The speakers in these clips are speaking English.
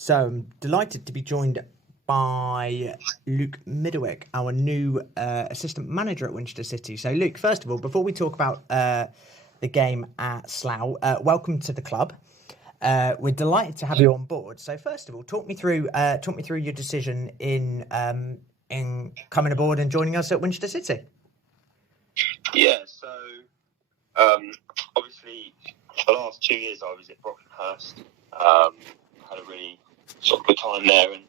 So I'm delighted to be joined by Luke Middlewick, our new assistant manager at Winchester City. So Luke, first of all, before we talk about the game at Slough, welcome to the club. We're delighted to have you on board. So first of all, talk me through your decision in coming aboard and joining us at Winchester City. Yeah, so obviously for the last 2 years I was at Brockenhurst. Had a really sort of good time there, and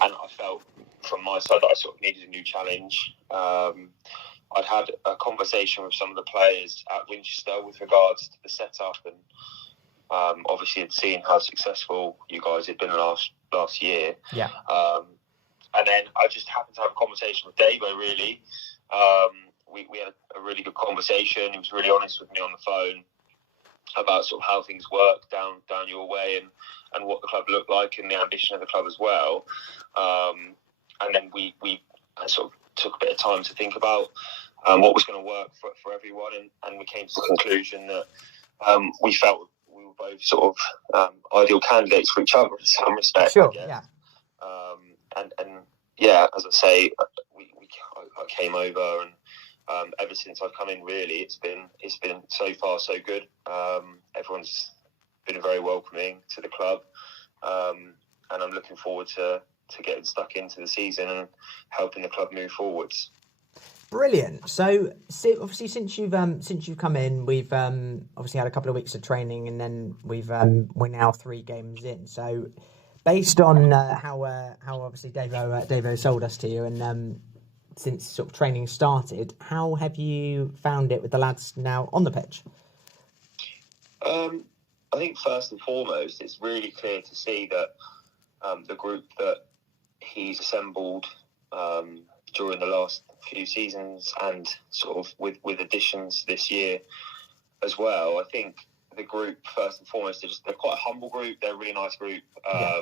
I felt from my side that I sort of needed a new challenge. I'd had a conversation with some of the players at Winchester with regards to the setup, and obviously had seen how successful you guys had been last year. Yeah. And then I just happened to have a conversation with Davo, really. We had a really good conversation. He was really honest with me on the phone about sort of how things work down your way and what the club looked like and the ambition of the club as well. And then we sort of took a bit of time to think about what was going to work for everyone, and we came to the conclusion that we felt we were both sort of ideal candidates for each other in some respect. Sure, I guess. yeah. And yeah, as I say, I came over, and ever since I've come in, really, it's been so far so good. Everyone's been very welcoming to the club, and I'm looking forward to getting stuck into the season and helping the club move forwards. Brilliant. So obviously, since you've come in, we've obviously had a couple of weeks of training, and then we're now 3 games in. So based on how obviously Davo sold us to you, and since sort of training started, how have you found it with the lads now on the pitch? I think first and foremost, it's really clear to see that the group that he's assembled during the last few seasons, and sort of with additions this year as well, I think the group, first and foremost, they're quite a humble group. They're a really nice group. Yeah.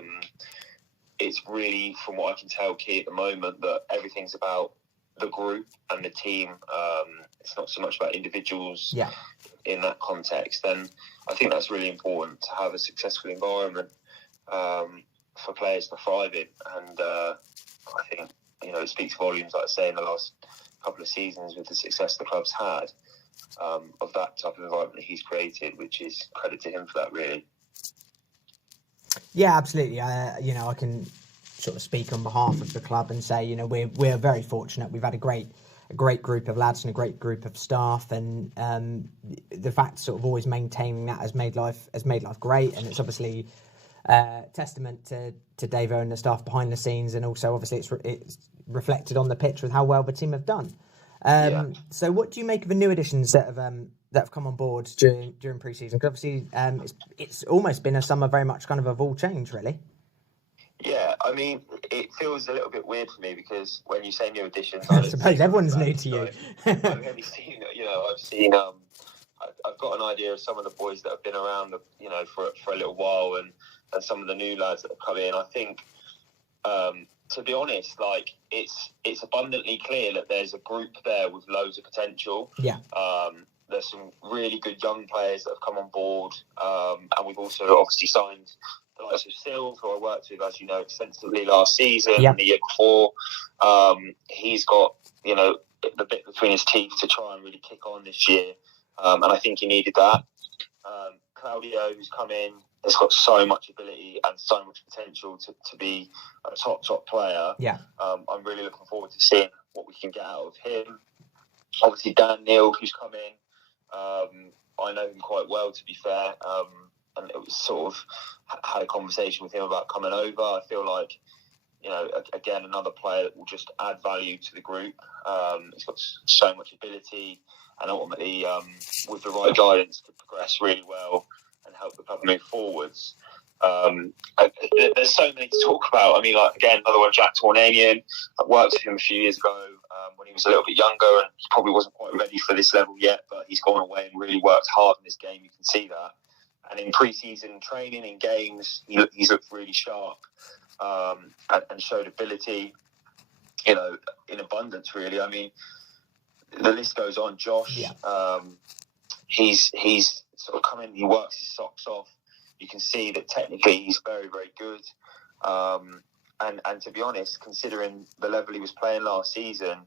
It's really, from what I can tell, key at the moment that everything's about the group and the team. It's not so much about individuals in that context. And I think that's really important to have a successful environment for players to thrive in. And I think, it speaks volumes, like I say, in the last couple of seasons with the success the club's had, of that type of environment that he's created, which is credit to him for that, really. Yeah, absolutely. I can sort of speak on behalf of the club and say, we're very fortunate. We've had a great group of lads and a great group of staff, and the fact sort of always maintaining that has made life great. And it's obviously testament to Davo and the staff behind the scenes, and also obviously it's reflected on the pitch with how well the team have done. So what do you make of the new additions that have come on board during pre-season? Because obviously it's almost been a summer very much kind of a all change, really. Yeah, I mean, it feels a little bit weird for me because when you say new additions, I suppose everyone's new to you. I've only seen, I've got an idea of some of the boys that have been around, for a little while, and some of the new lads that have come in. I think, to be honest, it's abundantly clear that there's a group there with loads of potential. Yeah. There's some really good young players that have come on board, and we've also obviously signed the likes of Sil, who I worked with, as you know, extensively last season and the year before. He's got, the bit between his teeth to try and really kick on this year, and I think he needed that. Claudio, who's come in, has got so much ability and so much potential to be a top player. Yeah. I'm really looking forward to seeing what we can get out of him. Obviously, Dan Neal, who's come in, I know him quite well, to be fair, and it was sort of had a conversation with him about coming over. I feel like, again, another player that will just add value to the group. He's got so much ability, and ultimately, with the right guidance, to progress really well and help the club move forwards. There's so many to talk about. I mean, again, another one, Jack Tornanian. I worked with him a few years ago when he was a little bit younger, and he probably wasn't quite ready for this level yet, but he's gone away and really worked hard in this game. You can see that. And in pre-season training, in games, he's looked really sharp and showed ability, in abundance, really. I mean, the list goes on. Josh, he's sort of come in, he works his socks off. You can see that technically he's very, very good. And to be honest, considering the level he was playing last season,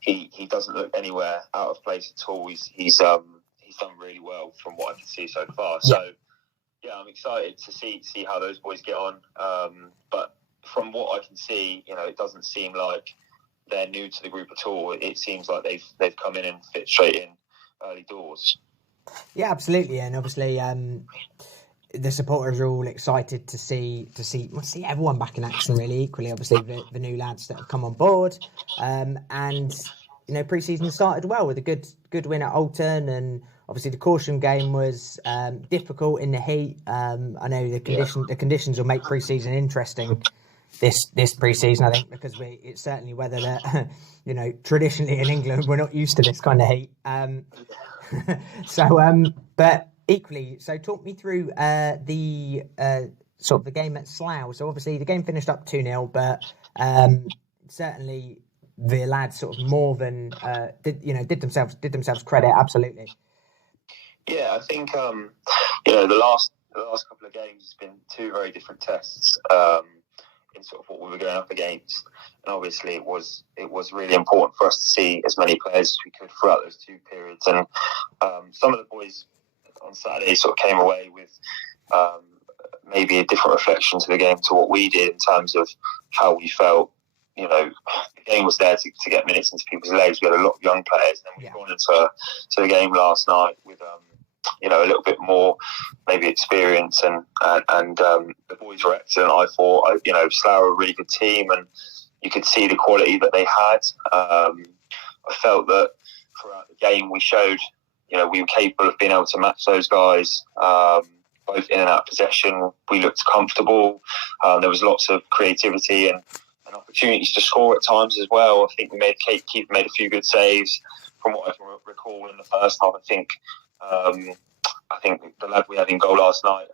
he doesn't look anywhere out of place at all. He's done really well from what I can see so far. Yeah. So yeah, I'm excited to see how those boys get on. But from what I can see, it doesn't seem like they're new to the group at all. It seems like they've come in and fit straight in early doors. Yeah, absolutely, and obviously the supporters are all excited to see everyone back in action. Really, equally, obviously the new lads that have come on board, and pre-season started well with a good win at Alton, and obviously the caution game was difficult in the heat. I know the conditions will make pre-season interesting this pre-season, I think, because it's certainly weather that traditionally in England we're not used to this kind of heat. But equally, so talk me through the sort of the game at Slough. So obviously the game finished up 2-0, but certainly the lads sort of more than did themselves credit. Absolutely. Yeah, I think the last couple of games has been two very different tests in sort of what we were going up against, and obviously it was really important for us to see as many players as we could throughout those two periods. And some of the boys on Saturday sort of came away with maybe a different reflection to the game to what we did in terms of how we felt. The game was there to get minutes into people's legs. We had a lot of young players, and then we've gone into the game last night with a little bit more maybe experience, and the boys were excellent. I thought Slough were a really good team, and you could see the quality that they had. I felt that throughout the game we showed we were capable of being able to match those guys, both in and out of possession. We looked comfortable. There was lots of creativity and opportunities to score at times as well. I think Keith made a few good saves from what I can recall in the first half. I think the lad we had in goal last night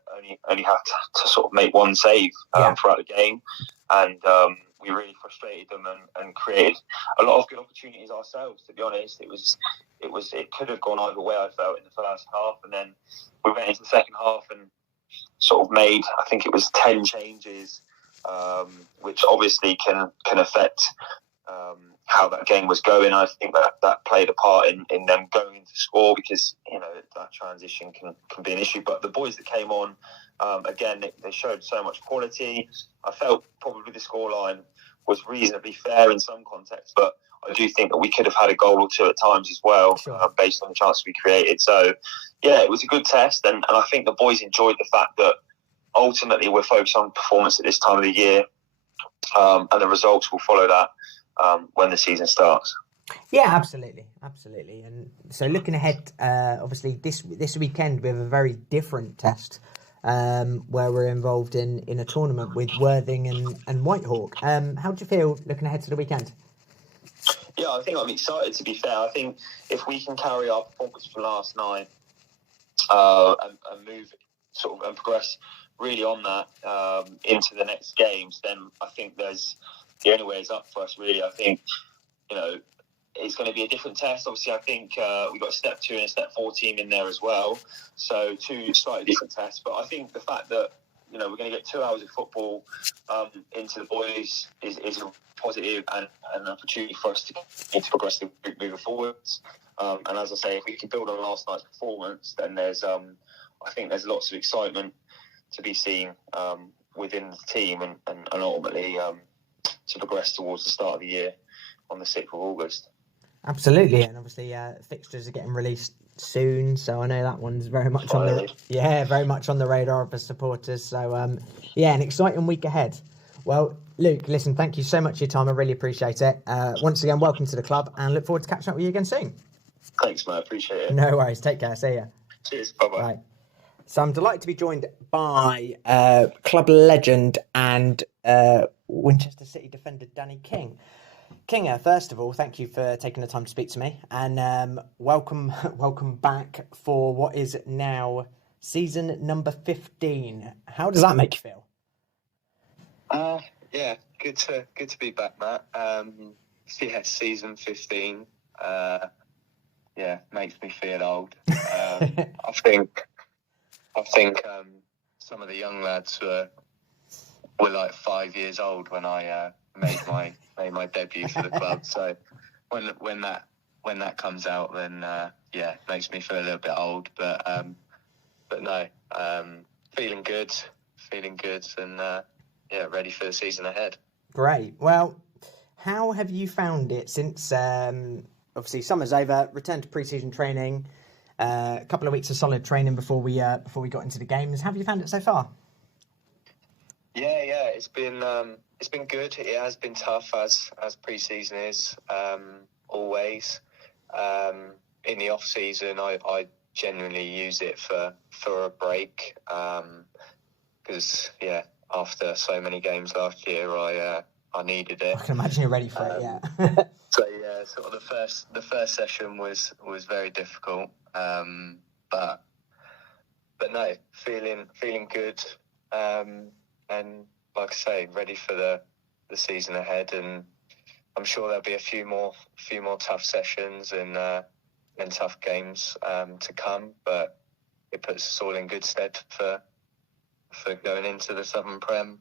only had to sort of make one save throughout the game, and we really frustrated them and created a lot of good opportunities ourselves. To be honest, it could have gone either way. I felt in the first half, and then we went into the second half and sort of made, I think it was 10 changes, which obviously can affect how that game was going. I think that played a part in them going into score, because that transition can be an issue. But the boys that came on, again, they showed so much quality. I felt probably the scoreline was reasonably fair in some contexts, but I do think that we could have had a goal or two at times as well, based on the chances we created. So yeah, it was a good test, and I think the boys enjoyed the fact that ultimately we're focused on performance at this time of the year, and the results will follow that when the season starts. Yeah, absolutely. And so looking ahead, obviously this weekend we have a very different test, where we're involved in a tournament with Worthing and Whitehawk. How do you feel looking ahead to the weekend? Yeah, I think I'm excited, to be fair. I think if we can carry our performance from last night and move and progress really on that into the next games, then I think the only way is up for us, really. I think, it's going to be a different test. Obviously, I think we've got a Step 2 and a Step 4 team in there as well. So two slightly different tests. But I think the fact that, we're going to get 2 hours of football into the boys is a positive and an opportunity for us to progress the group moving forwards. And as I say, if we can build on last night's performance, then I think there's lots of excitement to be seen within the team and ultimately to progress towards the start of the year on the 6th of August. Absolutely, and obviously fixtures are getting released soon, so I know that one's very much on the radar of the supporters. So an exciting week ahead. Well, Luke, listen, thank you so much for your time. I really appreciate it. Once again, welcome to the club, and look forward to catching up with you again soon. Thanks, mate. I appreciate it. No worries. Take care. See ya. Cheers. Bye-bye. Bye. So I'm delighted to be joined by club legend and Winchester City defender Danny King. Kinger, first of all, thank you for taking the time to speak to me, and welcome back for what is now season number 15. How does that make you feel? Yeah, good to be back, Matt. Season 15. Makes me feel old. I think some of the young lads were like 5 years old when I made my debut for the club. So when that comes out, then it makes me feel a little bit old. But no, feeling good, and ready for the season ahead. Great. Well, how have you found it since obviously summer's over, returned to pre-season training, a couple of weeks of solid training before we got into the games? How have you found it so far? Yeah, it's been good. It has been tough as pre-season is always. In the off season, I genuinely use it for a break because after so many games last year, I needed it. I can imagine you're ready for it. Yeah. So sort of the first session was very difficult, but no, feeling good. And like I say, ready for the season ahead, and I'm sure there'll be a few more tough sessions and tough games to come. But it puts us all in good stead for going into the Southern Prem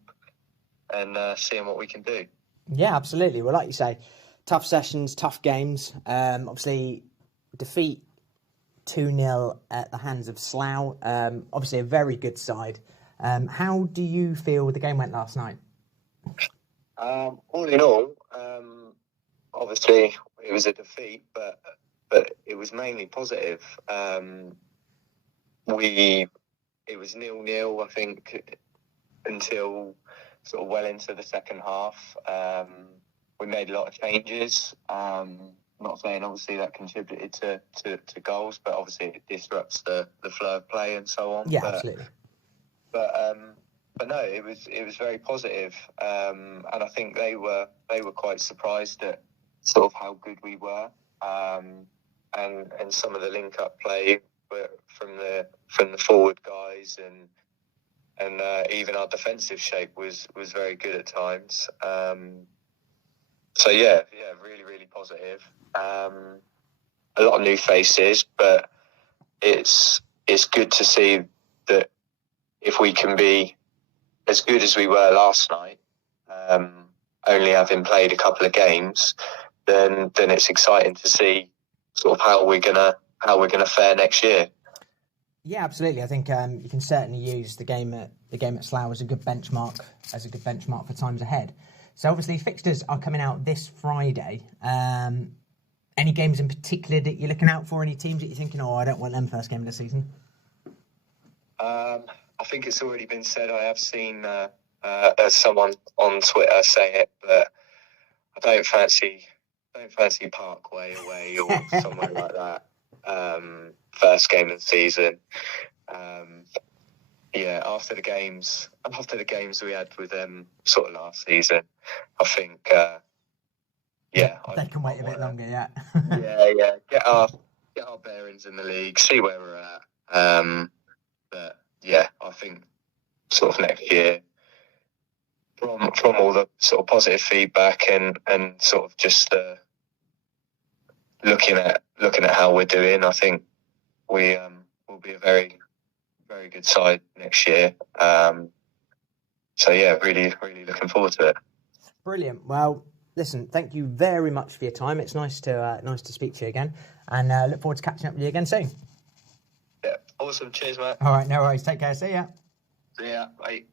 and seeing what we can do. Yeah, absolutely. Well, like you say, tough sessions, tough games. Obviously, defeat 2-0 at the hands of Slough. Obviously, a very good side. How do you feel the game went last night? All in all, obviously it was a defeat, but it was mainly positive. It was 0-0, I think, until sort of well into the second half. We made a lot of changes. Not saying obviously that contributed to goals, but obviously it disrupts the flow of play and so on. Yeah, absolutely. But no, it was very positive, and I think they were quite surprised at sort of how good we were, and some of the link up play from the forward guys, and even our defensive shape was very good at times. So really positive. A lot of new faces, but it's good to see that if we can be as good as we were last night, only having played a couple of games, then it's exciting to see sort of how we're gonna fare next year. Yeah, absolutely. I think you can certainly use the game at Slough as a good benchmark for times ahead. So obviously fixtures are coming out this Friday. Any games in particular that you're looking out for? Any teams that you're thinking, I don't want them first game of the season? I think it's already been said. I have seen someone on Twitter say it, but I don't fancy Parkway away or somewhere like that. First game of the season. After the games we had with them sort of last season, I think they can wait a bit longer. Yeah. Get our bearings in the league, see where we're at. But yeah, I think sort of next year, from all the sort of positive feedback and sort of just looking at how we're doing, I think we will be a very, very good side next year. Really looking forward to it. Brilliant. Well, listen, thank you very much for your time. It's nice to speak to you again, and look forward to catching up with you again soon. Yeah, awesome. Cheers, mate. All right, no worries. Take care. See ya. See ya. Bye.